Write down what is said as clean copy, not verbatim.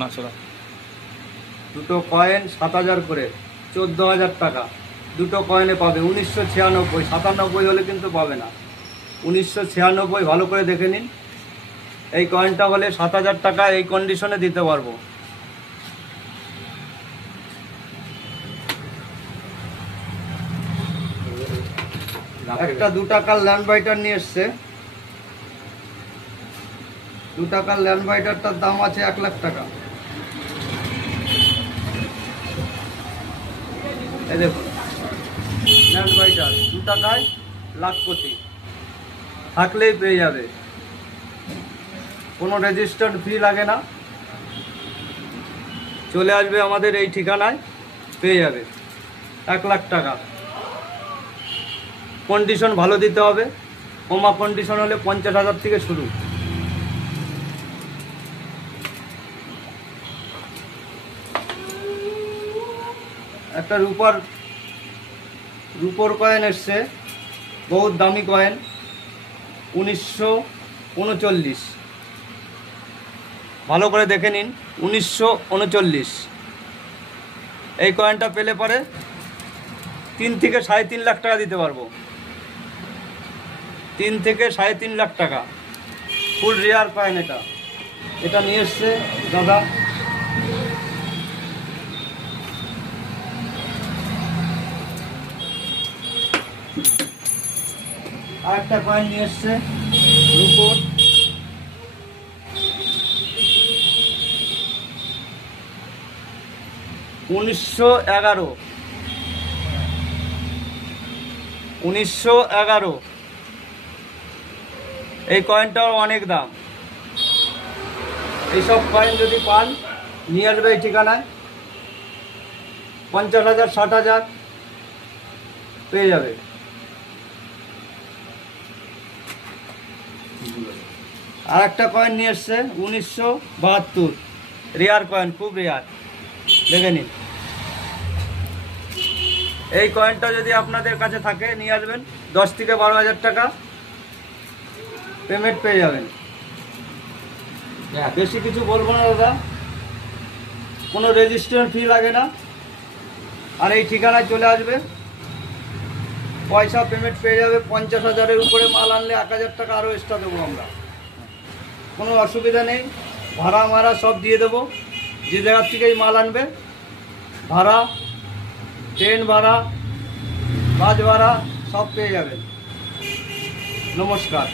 না সেটা দুটো কয়েন 7,000 করে, 14,000 টাকা দুটো কয়েনে পাবে। 1996, 97 হলে কিন্তু পাবে না। 1996 ভালো করে দেখে নিন। এই কয়েনটা হলে 7,000 টাকা এই কন্ডিশনে দিতে পারবো। একটা 2 টাকার ল্যান্ড বাইটার নিয়ে এসছে। 2 টাকার ল্যান্ড বাইটারটার দাম আছে 1 লাখ টাকা। এই দেখুন ল্যান্ড বাইটার 2 টাকায় লাখপতি, থাকলেই পেয়ে যাবে, কোনো রেজিস্টার্ড ফি লাগে না। চলে আসবে আমাদের এই ঠিকানায়, পেয়ে যাবে 1 লাখ টাকা। কন্ডিশন ভালো দিতে হবে, কমা কন্ডিশন হলে 50,000 থেকে শুরু। একটা রূপোর কয়েন এসছে, বহুত দামি কয়েন, 1939। ভালো করে দেখে নিন, 1939। এই কয়েনটা পেলে পরে 3 থেকে 3.5 লাখ টাকা দিতে পারবো। 3 থেকে 3.5 লাখ টাকা, ফুল রেয়ার কয়েন। এটা নিয়ে এসছে দাদা। আর একটা কয়েন নিয়ে এসছে রূপোর, 1911। এই কয়েনটাও অনেক দাম। এইসব কয়েন যদি পান নিয়ে আসবে এই ঠিকানায়, 50,000 60,000 পেয়ে যাবে। আর একটা কয়েন নিয়ে এসছে 1972, রেয়ার কয়েন, খুব রেয়ার, দেখে নিন। এই কয়েনটা যদি আপনাদের কাছে থাকে নিয়ে আসবেন, 10 থেকে 12,000 টাকা পেমেন্ট পেয়ে যাবেন। বেশি কিছু বলবো না দাদা, কোনো রেজিস্ট্রেশন ফি লাগে না। আর এই ঠিকানায় চলে আসবে, পয়সা পেমেন্ট পেয়ে যাবে। 50,000-এর উপরে মাল আনলে 1,000 টাকা আরও এক্সট্রা দেবো আমরা, কোনো অসুবিধা নেই। ভাড়া মারা সব দিয়ে দেবো। যে জায়গার থেকেই মাল আনবে, ভাড়া, ট্রেন ভাড়া, বাস ভাড়া সব পেয়ে যাবেন। নমস্কার।